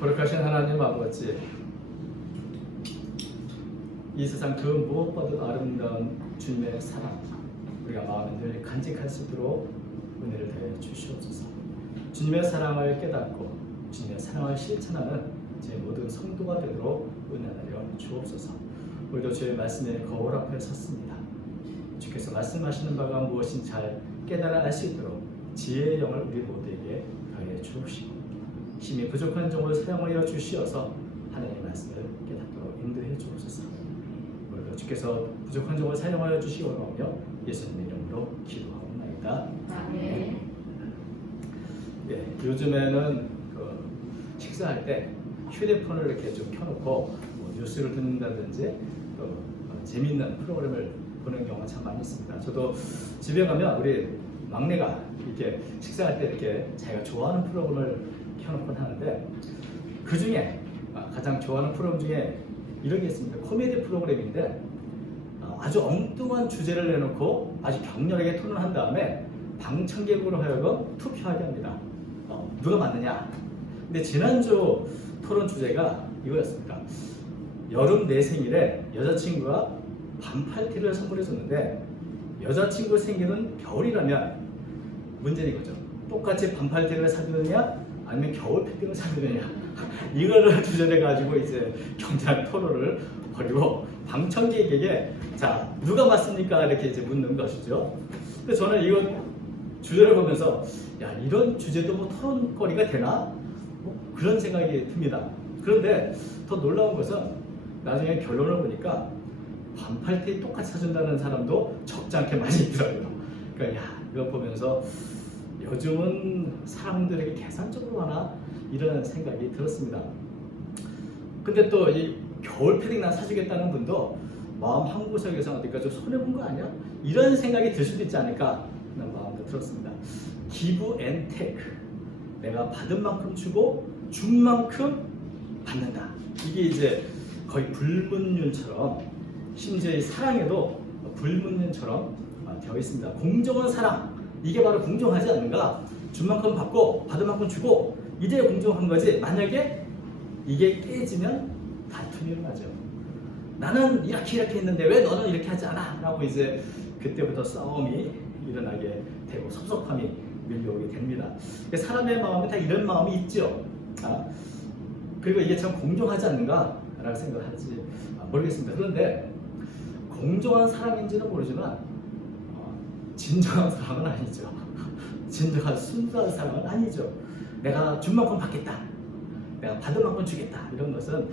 거룩하신 하나님 아버지, 이 세상 그 무엇보다도 아름다운 주님의 사랑, 우리가 마음에 늘 간직할 수 있도록 은혜를 더해 주시옵소서. 주님의 사랑을 깨닫고 주님의 사랑을 실천하는 제 모든 성도가 되도록 은혜하여 주옵소서. 우리도 주의 말씀의 거울 앞에 섰습니다. 주께서 말씀하시는 바가 무엇인지 잘 깨달아 알 수 있도록 지혜의 영을 우리 모두에게 더해 주옵시고, 힘이 부족한 종을 사용하여 주시어서 하나님의 말씀을 깨닫도록 인도해 주옵소서. 우리도 주께서 부족한 종을 사용하여 주시기 원하오며 예수님의 이름으로 기도하옵나이다. 아멘. 예, 요즘에는 식사할 때 휴대폰을 이렇게 좀 켜놓고 뭐 뉴스를 듣는다든지 또 재미있는 프로그램을 보는 경우가 참 많이 있습니다. 저도 집에 가면 우리 막내가 이렇게 식사할 때 이렇게 자기가 좋아하는 프로그램을 켜놓곤 하는데, 그 중에 가장 좋아하는 프로그램 중에 이런 게 있습니다. 코미디 프로그램인데 아주 엉뚱한 주제를 내놓고 아주 격렬하게 토론을 한 다음에 방청객으로 하여금 투표하게 합니다. 누가 맞느냐. 근데 지난주 토론 주제가 이거였습니다. 여름 내 생일에 여자친구가 반팔티를 선물해 줬는데 여자친구 생일은 겨울이라면 문제는 이거죠. 똑같이 반팔티를 사주느냐 아니면 겨울 패딩을 사주느냐. 이거를 주제로 가지고 이제 격렬한 토론을 벌이고 방청객에게 자 누가 맞습니까 이렇게 이제 묻는 것이죠. 근데 저는 이거 주제를 보면서 야 이런 주제도 뭐 토론거리가 되나? 뭐 그런 생각이 듭니다. 그런데 더 놀라운 것은 나중에 결론을 보니까 반팔티 똑같이 사준다는 사람도 적지 않게 많이 있더라고요. 그러니까 야 이거 보면서 요즘은 사람들에게 계산적으로 하나 이런 생각이 들었습니다. 근데 또 이 겨울 패딩 나 사주겠다는 분도 마음 한구석에서 어디가 좀 손해본 거 아니야? 이런 생각이 들 수도 있지 않을까 하는 마음도 들었습니다. give and take, 내가 받은 만큼 주고 준 만큼 받는다. 이게 이제 거의 불문율처럼, 심지어 이 사랑에도 불문율처럼 되어 있습니다. 공정한 사랑, 이게 바로 공정하지 않는가? 준 만큼 받고 받은 만큼 주고 이제 공정한 거지. 만약에 이게 깨지면 다툼이 일어나죠. 나는 이렇게 했는데 왜 너는 이렇게 하지 않아? 라고 이제 그때부터 싸움이 일어나게 되고 섭섭함이 밀려오게 됩니다. 사람의 마음에 다 이런 마음이 있죠. 그리고 이게 참 공정하지 않는가? 라고 생각할지 모르겠습니다. 그런데 공정한 사랑인지는 모르지만 진정한 사랑은 아니죠. 진정한 순수한 사랑은 아니죠. 내가 준 만큼 받겠다. 내가 받은 만큼 주겠다. 이런 것은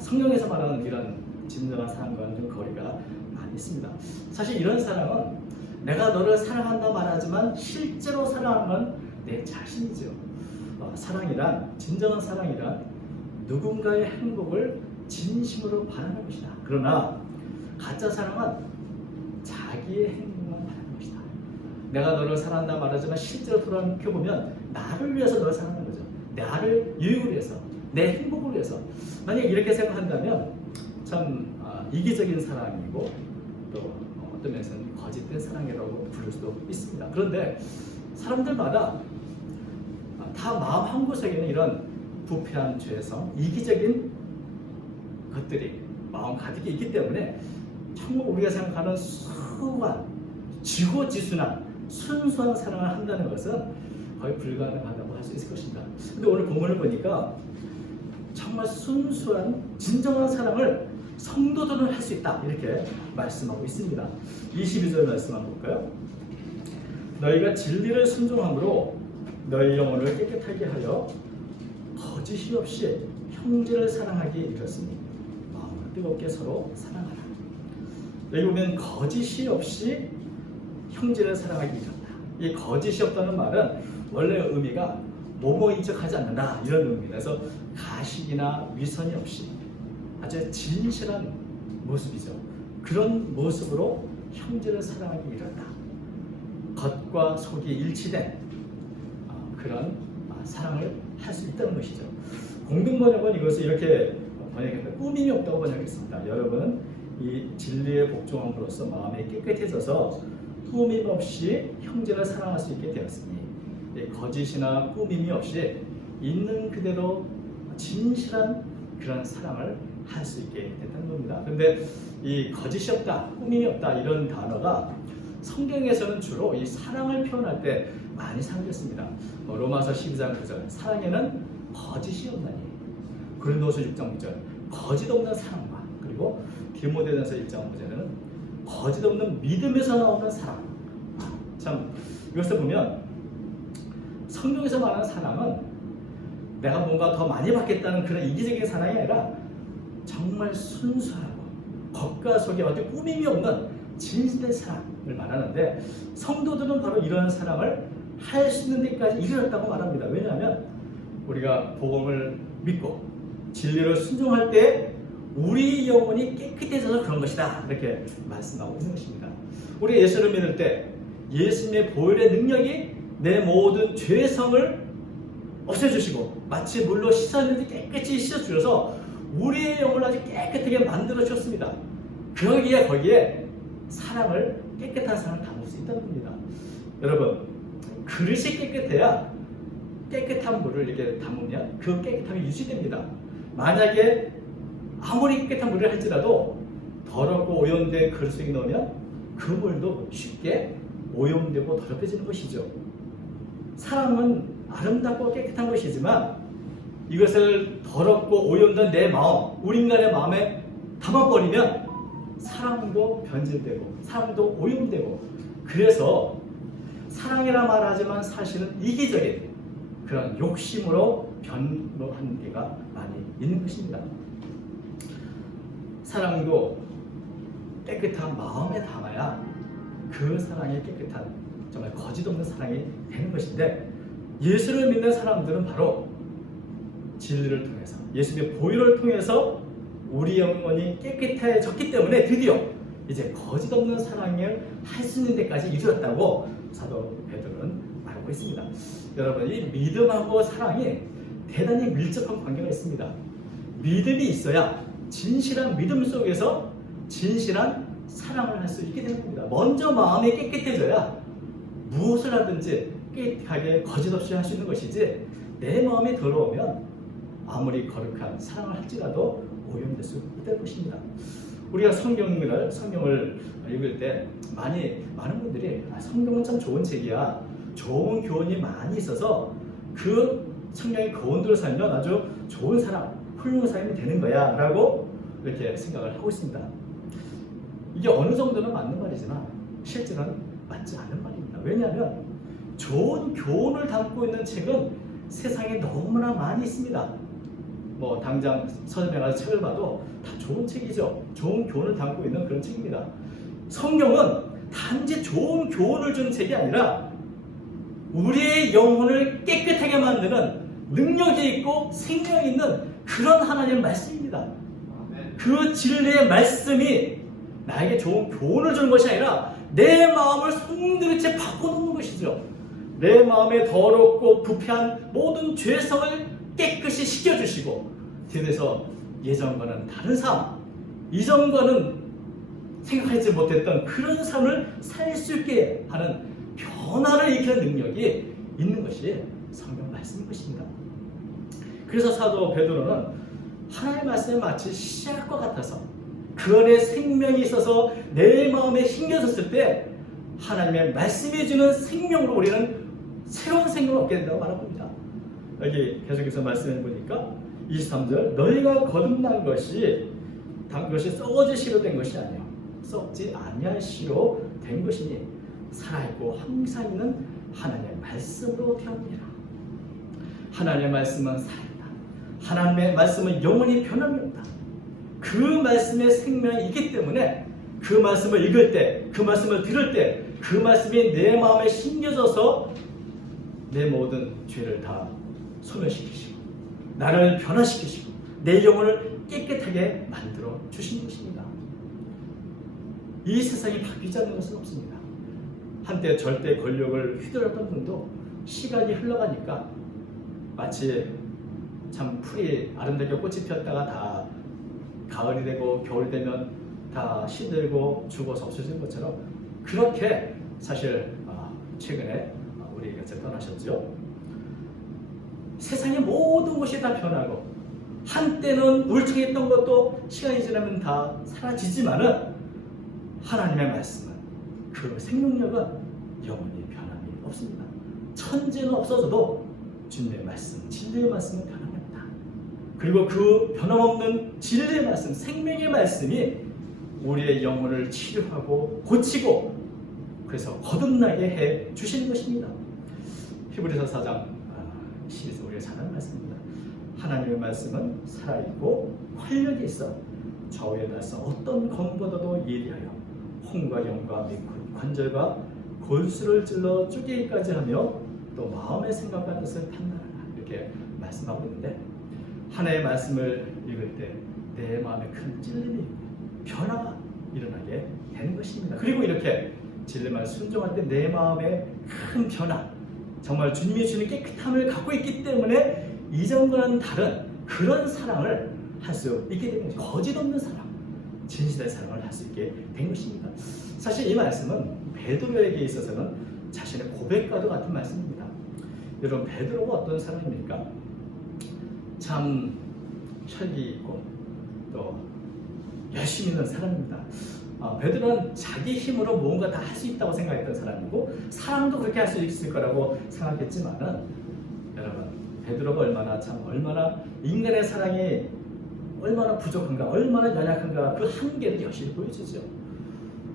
성경에서 말하는 이런 진정한 사랑과는 좀 거리가 많이 있습니다. 사실 이런 사랑은 내가 너를 사랑한다 말하지만 실제로 사랑하는 건 내 자신이죠. 사랑이란, 진정한 사랑이란 누군가의 행복을 진심으로 바라는 것이다. 그러나 가짜 사랑은 자기의 행복만 바라는 것이다. 내가 너를 사랑한다 말하지만 실제로 돌아보면 나를 위해서 너를 사랑하는 거죠. 나를 유익을 위해서, 내 행복을 위해서. 만약 이렇게 생각한다면 참 이기적인 사랑이고 또 어떤 면에서는 거짓된 사랑이라고 부를 수도 있습니다. 그런데 사람들마다 다 마음 한구석에는 이런 부패한 죄성, 이기적인 것들이 마음 가득히 있기 때문에 정말 우리가 생각하는 수한, 지고지순한 순수한 사랑을 한다는 것은 거의 불가능하다고 할 수 있을 것입니다. 근데 오늘 본문을 보니까 정말 순수한 진정한 사랑을 성도들은 할 수 있다 이렇게 말씀하고 있습니다. 22절 말씀 한번 볼까요? 너희가 진리를 순종함으로 너희 영혼을 깨끗하게 하여 거짓이 없이 형제를 사랑하기에 이르렀으니 마음을 뜨겁게 서로 사랑하라. 여기 보면 거짓이 없이 형제를 사랑하기에 이르렀다. 이 거짓이 없다는 말은 원래 의미가 뭐뭐인 척하지 않는다 이런 의미입니다. 그래서 가식이나 위선이 없이 아주 진실한 모습이죠. 그런 모습으로 형제를 사랑하기 이르렀다. 겉과 속이 일치된 그런 사랑을 할 수 있다는 것이죠. 공동번역은 이것을 이렇게 번역했다. 꾸밈이 없다고 번역했습니다. 여러분은 이 진리에 복종함으로써 마음이 깨끗해져서 꾸밈 없이 형제를 사랑할 수 있게 되었으니 거짓이나 꾸밈이 없이 있는 그대로 진실한 그런 사랑을 할 수 있게 됐다는 겁니다. 그런데 이 거짓이 없다, 꾸밈이 없다 이런 단어가 성경에서는 주로 이 사랑을 표현할 때 많이 사용됐습니다. 로마서 12장 9절 사랑에는 거짓이 없나니, 고린도서 6장 9절 거짓 없는 사랑과, 그리고 디모데전서 1장 5절에는 거짓 없는 믿음에서 나오는 사랑. 참 이것을 보면 성경에서 말하는 사랑은 내가 뭔가 더 많이 받겠다는 그런 이기적인 사랑이 아니라 정말 순수하고 겉과 속에 어떤 꾸밈이 없는 진실된 사랑을 말하는데, 성도들은 바로 이러한 사랑을 할 수 있는 데까지 이르렀다고 말합니다. 왜냐하면 우리가 복음을 믿고 진리를 순종할 때 우리 영혼이 깨끗해져서 그런 것이다, 이렇게 말씀하고 있는 것입니다. 우리 예수를 믿을 때 예수님의 보혈의 능력이 내 모든 죄성을 없애주시고 마치 물로 씻었는지 깨끗이 씻어주셔서 우리의 영혼을 아주 깨끗하게 만들어 주셨습니다. 그러기에 거기에 사랑을, 깨끗한 사랑을 담을 수 있다는 겁니다. 여러분, 그릇이 깨끗해야 깨끗한 물을 이렇게 담으면 그 깨끗함이 유지됩니다. 만약에 아무리 깨끗한 물을 할지라도 더럽고 오염된 그릇 속에 넣으면 그 물도 쉽게 오염되고 더럽혀지는 것이죠. 사랑은 아름답고 깨끗한 것이지만 이것을 더럽고 오염된 내 마음, 우리 인간의 마음에 담아버리면 사랑도 변질되고 사랑도 오염되고, 그래서 사랑이라 말하지만 사실은 이기적인 그런 욕심으로 변모한 게가 많이 있는 것입니다. 사랑도 깨끗한 마음에 담아야 그 사랑이 깨끗한, 정말 거짓 없는 사랑이 되는 것인데, 예수를 믿는 사람들은 바로 진리를 통해서, 예수님의 보혈을 통해서 우리 영혼이 깨끗해졌기 때문에 드디어 이제 거짓 없는 사랑을 할 수 있는 데까지 이르렀다고 사도 베드로는 말하고 있습니다. 여러분, 이 믿음하고 사랑이 대단히 밀접한 관계가 있습니다. 믿음이 있어야 진실한 믿음 속에서 진실한 사랑을 할 수 있게 되는 겁니다. 먼저 마음이 깨끗해져야 무엇을 하든지 깨끗하게 거짓 없이 할 수 있는 것이지, 내 마음이 더러우면 아무리 거룩한 사랑을 할지라도 오염될 수 있다는 것입니다. 우리가 성경을 읽을 때 많은 분들이 성경은 참 좋은 책이야, 좋은 교훈이 많이 있어서 그 성경의 교훈대로 살면 아주 좋은 사람, 훌륭한 사람이 되는 거야 라고 이렇게 생각을 하고 있습니다. 이게 어느 정도는 맞는 말이지만 실제로는 맞지 않는 말입니다. 왜냐하면 좋은 교훈을 담고 있는 책은 세상에 너무나 많이 있습니다. 뭐 당장 서점에 가서 책을 봐도 다 좋은 책이죠. 좋은 교훈을 담고 있는 그런 책입니다. 성경은 단지 좋은 교훈을 주는 책이 아니라 우리의 영혼을 깨끗하게 만드는 능력이 있고 생명이 있는 그런 하나님의 말씀입니다. 그 진리의 말씀이 나에게 좋은 교훈을 주는 것이 아니라 내 마음을 송두리째 바꿔놓는 것이죠. 내 마음에 더럽고 부패한 모든 죄성을 깨끗이 씻겨주시고, 뒤에서 예전과는 다른 삶, 이전과는 생각하지 못했던 그런 삶을 살 수 있게 하는 변화를 일으키는 능력이 있는 것이 성경 말씀인 것입니다. 그래서 사도 베드로는 하나님의 말씀이 마치 씨앗과 같아서 그 안에 생명이 있어서 내 마음에 심겨졌을 때 하나님의 말씀이 주는 생명으로 우리는 새로운 생명을 얻게 된다고 말합니다. 여기 계속해서 말씀해 보니까 23절, 너희가 거듭난 것이 썩어질 씨로 된 것이 아니요 썩지 아니할 씨로 된 것이니 살아있고 항상 있는 하나님의 말씀으로 되었느니라. 하나님의 말씀은 살아있다. 하나님의 말씀은 영원히 변함이 없다. 그 말씀의 생명이 있기 때문에 그 말씀을 읽을 때, 그 말씀을 들을 때 그 말씀이 내 마음에 심겨져서 내 모든 죄를 다 소멸시키시고 나를 변화시키시고 내 영혼을 깨끗하게 만들어 주신 것입니다. 이 세상이 바뀌지 않는 것은 없습니다. 한때 절대 권력을 휘둘렀던 분도 시간이 흘러가니까 마치 참 풀이 아름답게 꽃이 피었다가 다 가을이 되고 겨울이 되면 다 시들고 죽어서 없어지는 것처럼, 그렇게 사실 최근에 우리 곁에 떠나셨죠. 세상의 모든 것이 다 변하고 한때는 울창했던 것도 시간이 지나면 다 사라지지만은 하나님의 말씀은 그 생명력은 영원히 변함이 없습니다. 천지는 없어져도 주님의 말씀, 진리의 말씀은 변함없다. 그리고 그 변함없는 진리의 말씀, 생명의 말씀이 우리의 영혼을 치료하고 고치고 그래서 거듭나게 해 주시는 것입니다. 히브리서 4장 12절 우리가 잘 아는 말씀입니다. 하나님의 말씀은 살아있고 활력이 있어 좌우에 나서 어떤 검보다도 예리하여 혼과 영과 및 관절과 골수를 찔러 쪼개기까지 하며 또 마음의 생각과 뜻을 판단하라 이렇게 말씀하고 있는데 하나님의 말씀을 읽을 때 내 마음에 큰 찔림이 변화가 일어나게 되는 것입니다. 그리고 이렇게 진리만 순종할 때 내 마음에 큰 변화 정말 주님이 주는 깨끗함을 갖고 있기 때문에 이전과는 다른 그런 사랑을 할 수 있게 되는 것입니다. 거짓 없는 사랑, 진실의 사랑을 할 수 있게 된 것입니다. 사실 이 말씀은 베드로에게 있어서는 자신의 고백과도 같은 말씀입니다. 여러분 베드로가 어떤 사람입니까? 참 혈기 있고 또 열심히 있는 사람입니다. 베드로는 자기 힘으로 뭔가 다 할 수 있다고 생각했던 사람이고 사랑도 그렇게 할 수 있을 거라고 생각했지만은 여러분 베드로가 얼마나 인간의 사랑이 얼마나 부족한가 얼마나 연약한가 그 한계를 여실히 보여주죠.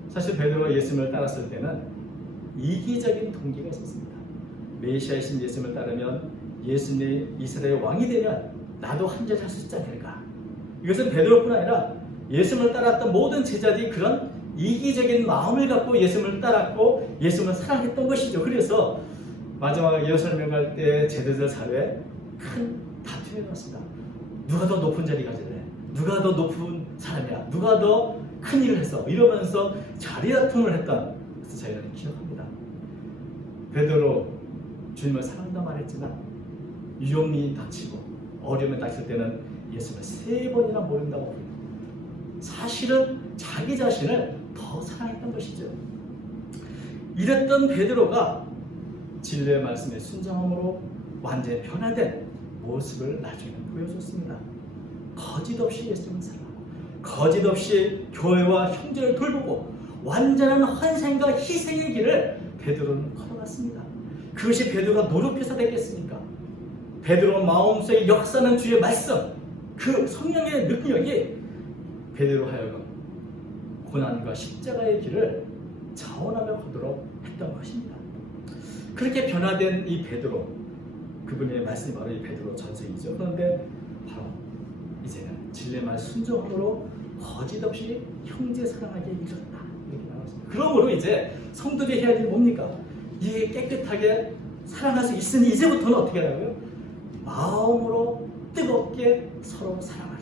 사실 베드로가 예수님을 따랐을 때는 이기적인 동기가 있었습니다. 메시아이신 예수님을 따르면 예수님이 이스라엘 왕이 되면 나도 한 자리 할 수 있지 않을까. 이것은 베드로뿐 아니라 예수님을 따랐던 모든 제자들이 그런 이기적인 마음을 갖고 예수님을 따랐고 예수님을 사랑했던 것이죠. 그래서 마지막 예루살렘에 갈 때 제자들 사이에 큰 다툼이 일어났습니다. 누가 더 높은 자리 가질래? 누가 더 높은 사람이야? 누가 더 큰 일을 했어? 이러면서 자리 다툼을 했던 그래서 저희는 기억합니다. 베드로 주님을 사랑한다 말했지만 위험이 닥치고 어려움이 닥칠 때는 예수님을 3번이나 모른다고 부릅니다. 사실은 자기 자신을 더 사랑했던 것이죠. 이랬던 베드로가 진리의 말씀에 순종함으로 완전히 변화된 모습을 나중에 보여줬습니다. 거짓 없이 예수님을 사랑하고 거짓 없이 교회와 형제를 돌보고 완전한 헌신과 희생의 길을 베드로는 걸어갔습니다. 그것이 베드로가 노력해서 됐겠습니까? 베드로 마음속에 역사하는 주의 말씀 그 성령의 능력이 베드로 하여금 고난과 십자가의 길을 자원하며 걷도록 했던 것입니다. 그렇게 변화된 이 베드로 그분의 말씀이 바로 이 베드로 전생이죠. 그런데 바로 이제는 진리의 말 순종함으로 거짓 없이 형제 사랑하게 이르렀다 이렇게 나왔습니다. 그러므로 이제 성도들이 해야 될 뭡니까? 이게 깨끗하게 사랑할 수 있으니 이제부터는 어떻게 하라고요? 마음으로 뜨겁게 서로 사랑하라.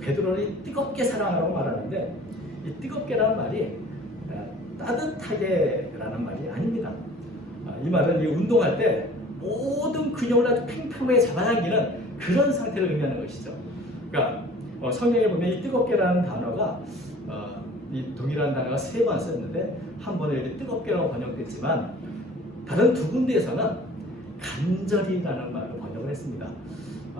베드로는 뜨겁게 사랑하라고 말하는데 이 뜨겁게라는 말이 따뜻하게라는 말이 아닙니다. 이 말은 이 운동할 때 모든 근육을 아주 팽팽하게 잡아당기는 그런 상태를 의미하는 것이죠. 그러니까 성경에 보면 이 뜨겁게라는 단어가 이 동일한 단어가 3번 쓰였는데 한 번에 이렇게 뜨겁게라고 번역됐지만 다른 2군데에서는 간절히라는 말로 번역을 했습니다.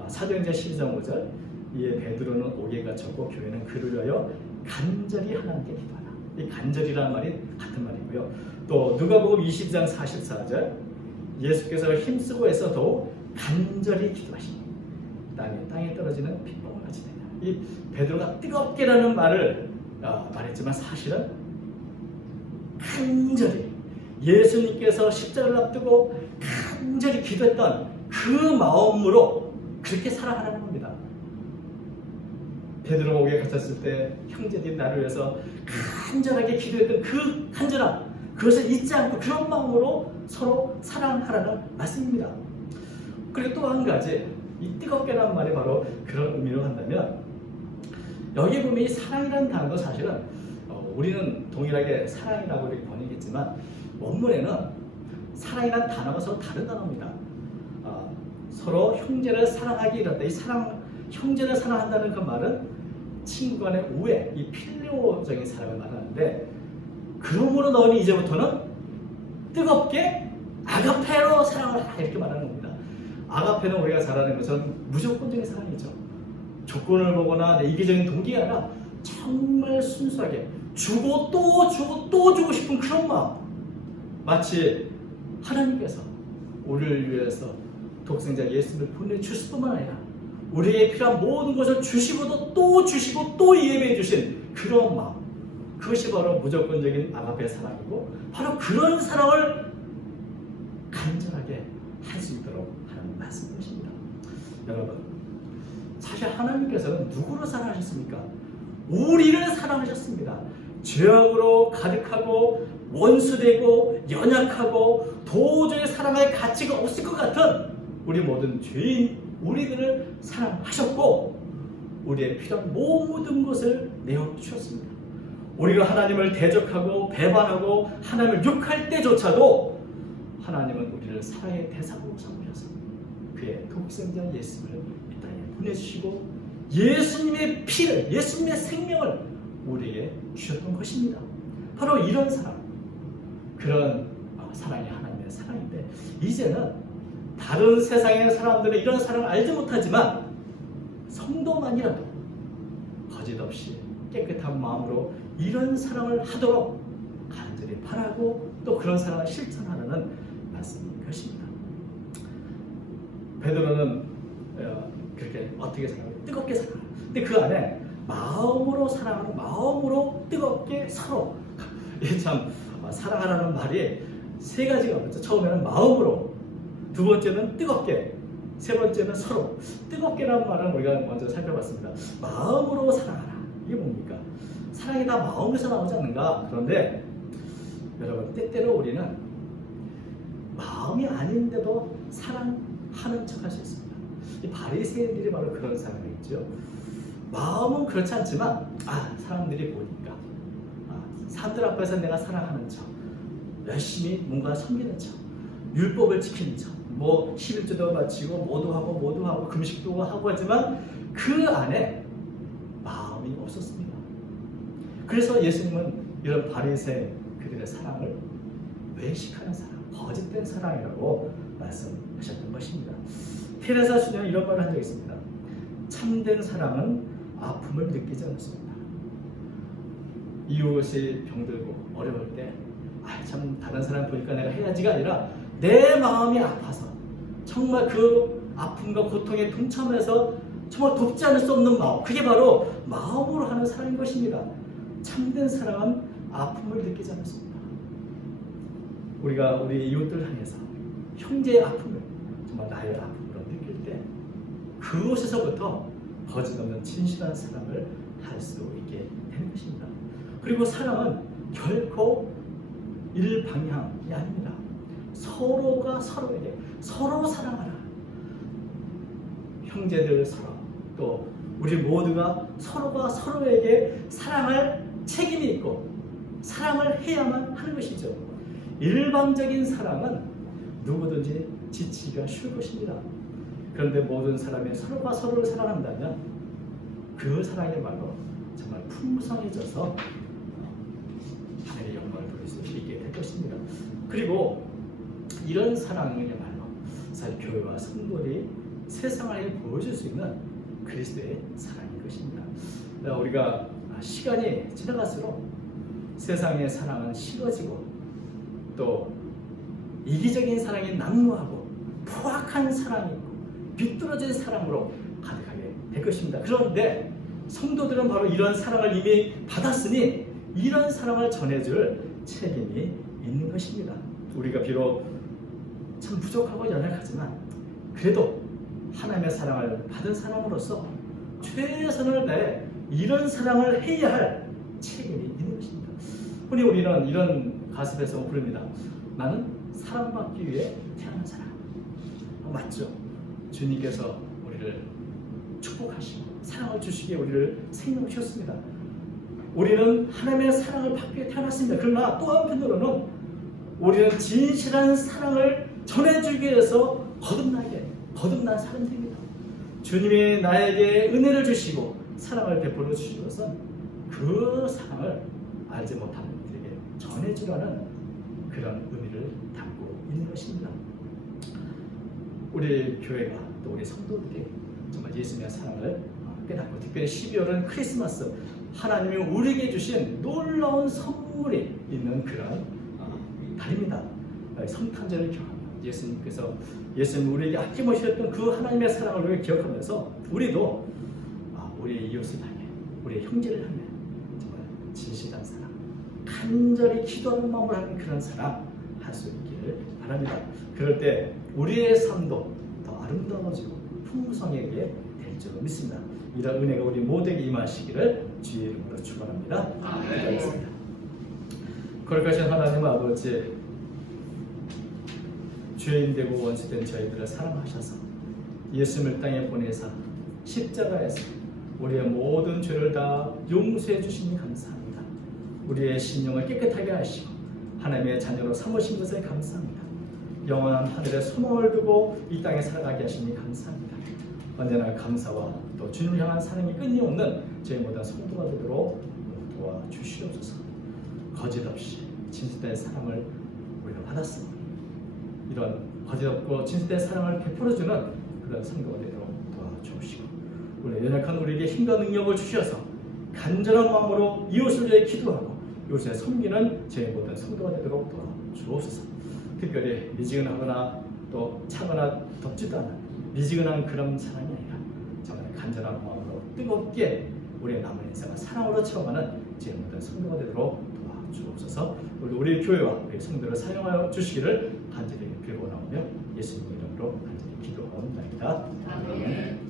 사도행전 12장 5절 이에 베드로는 옥에 갇혔고 교회는 그를 위하여 간절히 하나님께 기도하라. 이 간절이라는 말이 같은 말이고요. 또 누가복음 20장 44절 예수께서 힘쓰고 해서 더욱 간절히 기도하시니 땅에 떨어지는 핏방울 같이 되냐. 이 베드로가 뜨겁게라는 말을 말했지만 사실은 간절히 예수님께서 십자가를 앞두고 간절히 기도했던 그 마음으로 그렇게 사랑하라는 겁니다. 베드로가 옥에 갇혔을 때 형제들이 나를 위해서 간절하게 기도했던 그 간절함 그것을 잊지 않고 그런 마음으로 서로 사랑하라는 말씀입니다. 그리고 또 한 가지 이 뜨겁게라는 말이 바로 그런 의미로 한다면 여기 보면 이 사랑이라는 단어도 사실은 우리는 동일하게 사랑이라고 이렇게 번역했지만 원문에는 사랑이라는 단어가 서로 다른 단어입니다. 서로 형제를 사랑하기 이렇다. 이 형제를 사랑한다는 그 말은 친구 간의 우애, 이 필요적인 사랑을 말하는데 그러므로 너는 이제부터는 뜨겁게 아가페로 사랑을 하라 이렇게 말하는 겁니다. 아가페는 우리가 잘 아는 것처럼 무조건적인 사랑이죠. 조건을 보거나 내 이기적인 동기가 아니라 정말 순수하게 주고 또 주고 또 주고 싶은 그런 마음. 마치 하나님께서 우리를 위해서 독생자 예수를 보내주실 뿐만 아니라 우리에게 필요한 모든 것을 주시고도 또 주시고 또 예배해 주신 그런 마음. 그것이 바로 무조건적인 아가페 사랑이고 바로 그런 사랑을 간절하게 할 수 있도록 하는 말씀인 것입니다. 여러분, 사실 하나님께서는 누구를 사랑하셨습니까? 우리를 사랑하셨습니다. 죄악으로 가득하고 원수되고 연약하고 도저히 사랑할 가치가 없을 것 같은 우리 모든 죄인 우리들을 사랑하셨고 우리의 필요한 모든 것을 내어주셨습니다. 우리가 하나님을 대적하고 배반하고 하나님을 욕할 때조차도 하나님은 우리를 사랑의 대상으로 삼으셔서 그의 독생자 예수를 이 땅에 보내주시고 예수님의 피를, 예수님의 생명을 우리에게 주셨던 것입니다. 바로 이런 사랑, 그런 사랑이 하나님의 사랑인데 이제는 다른 세상의 사람들은 이런 사랑을 알지 못하지만 성도만이라도 거짓없이 깨끗한 마음으로 이런 사랑을 하도록 간절히 바라고 또 그런 사랑을 실천하라는 말씀인 것입니다. 베드로는 그렇게 어떻게 사랑해요? 뜨겁게 사랑해요. 근데 그 안에 마음으로 사랑하는, 마음으로 뜨겁게 서로 이게 참 사랑하라는 말이 세 가지가 있죠. 처음에는 마음으로, 두 번째는 뜨겁게, 세 번째는 서로. 뜨겁게라는 말은 우리가 먼저 살펴봤습니다. 마음으로 사랑하라. 이게 뭡니까? 사랑이 다 마음에서 나오지 않는가? 그런데 여러분, 때때로 우리는 마음이 아닌데도 사랑하는 척 할 수 있습니다. 이 바리새인들이 바로 그런 사람이죠. 마음은 그렇지 않지만 사람들이 보니까 사람들 앞에서 내가 사랑하는 척, 열심히 뭔가 섬기는 척, 율법을 지키는 척, 뭐 11조도 바치고 모두 하고 금식도 하고 하지만 그 안에 마음이 없었습니다. 그래서 예수님은 이런 바리새인 그들의 사랑을 외식하는 사랑, 거짓된 사랑이라고 말씀하셨던 것입니다. 테레사 수녀는 이런 말을 한 적이 있습니다. 참된 사랑은 아픔을 느끼지 않습니다. 이웃이 병들고 어려울 때 참 다른 사람 보니까 내가 해야지가 아니라 내 마음이 아파서 정말 그 아픔과 고통에 동참해서 정말 돕지 않을 수 없는 마음, 그게 바로 마음으로 하는 사랑인 것입니다. 참된 사랑은 아픔을 느끼지 않습니다. 우리가 우리 이웃들 향해서 형제의 아픔을 정말 나의 아픔으로 느낄 때 그곳에서부터 거짓없는 진실한 사랑을 할 수 있게 되는 것입니다. 그리고 사랑은 결코 일방향이 아닙니다. 서로가 서로에게 서로 사랑하라. 형제들 서로, 또 우리 모두가 서로가 서로에게 사랑할 책임이 있고 사랑을 해야만 하는 것이죠. 일방적인 사랑은 누구든지 지치기가 쉬울 것입니다. 그런데 모든 사람이 서로가 서로를 사랑한다면 그 사랑이야말로 정말 풍성해져서 하나님의 영광을 돌릴 수 있게 될 것입니다. 그리고 이런 사랑이야말로 사실 교회와 성도들이 세상에 보여줄 수 있는 그리스도의 사랑인 것입니다. 우리가 시간이 지나갈수록 세상의 사랑은 식어지고 또 이기적인 사랑이 난무하고 포악한 사랑이 있고 비뚤어진 사랑으로 가득하게 될 것입니다. 그런데 성도들은 바로 이런 사랑을 이미 받았으니 이런 사랑을 전해줄 책임이 있는 것입니다. 우리가 비록 참 부족하고 연약하지만 그래도 하나님의 사랑을 받은 사람으로서 최선을 다해 이런 사랑을 해야 할 책임이 있는 것입니다. 우리는 이런 가슴에서 부릅니다. 나는 사랑받기 위해 태어난 사람. 맞죠? 주님께서 우리를 축복하시고 사랑을 주시기에 우리를 생명을 주셨습니다. 우리는 하나님의 사랑을 받기 위해 태어났습니다. 그러나 또 한편으로는 우리는 진실한 사랑을 전해주기 위해서 거듭난 사람들입니다. 주님이 나에게 은혜를 주시고 사랑을 베풀어 주신 것은 그 사랑을 알지 못하는 이들에게 전해주라는 그런 의미를 담고 있는 것입니다. 우리 교회가 또 우리 성도들이 정말 예수님의 사랑을 깨닫고, 특별히 12월은 크리스마스, 하나님이 우리에게 주신 놀라운 선물이 있는 그런 달입니다. 성탄절을 경험합니다. 예수님 우리에게 아낌없이했던 그 하나님의 사랑을 우리가 기억하면서 우리도 우리의 이웃을 향해, 우리의 형제를 향해 정말 진실한 사랑, 간절히 기도하는 마음으로 하는 그런 사랑 할 수 있기를 바랍니다. 그럴 때 우리의 삶도 더 아름다워지고 풍성하게 될 줄 믿습니다. 이런 은혜가 우리 모두에게 임하시기를 주의 이름으로 축원합니다. 기도하겠습니다. 거룩하신 하나님 아버지, 죄인 되고 원수된 저희들을 사랑하셔서 예수님을 땅에 보내사 십자가에서 우리의 모든 죄를 다 용서해 주시니 감사합니다. 우리의 신령을 깨끗하게 하시고 하나님의 자녀로 삼으신 것을 감사합니다. 영원한 하늘에 소망을 두고 이 땅에 살아가게 하시니 감사합니다. 언제나 감사와 또 주님을 향한 사랑이 끊임없는 저희 모든 성도가 되도록 도와주시옵소서. 거짓없이 진실된 사랑을 우리가 받았습니다. 이런 거짓없고 진실된 사랑을 베풀어주는 그런 성도가 되도록 도와주시고, 우리 연약한 우리에게 힘과 능력을 주셔서 간절한 마음으로 이웃을 위해 기도하고 이웃을 섬기는 저희 모든 성도가 되도록 도와주옵소서. 특별히 미지근하거나 또 차거나 덥지도 않은 미지근한 그런 사랑이 아니라 정말 간절한 마음으로 뜨겁게 우리의 남은 인생을 사랑으로 채워가는 저희 모든 성도가 되도록 도와주옵소서. 우리 교회와 우리 성도를 사용하여 주시기를 간절히 빌어나오며 예수님 이름으로 간절히 기도하옵나이다. 아멘.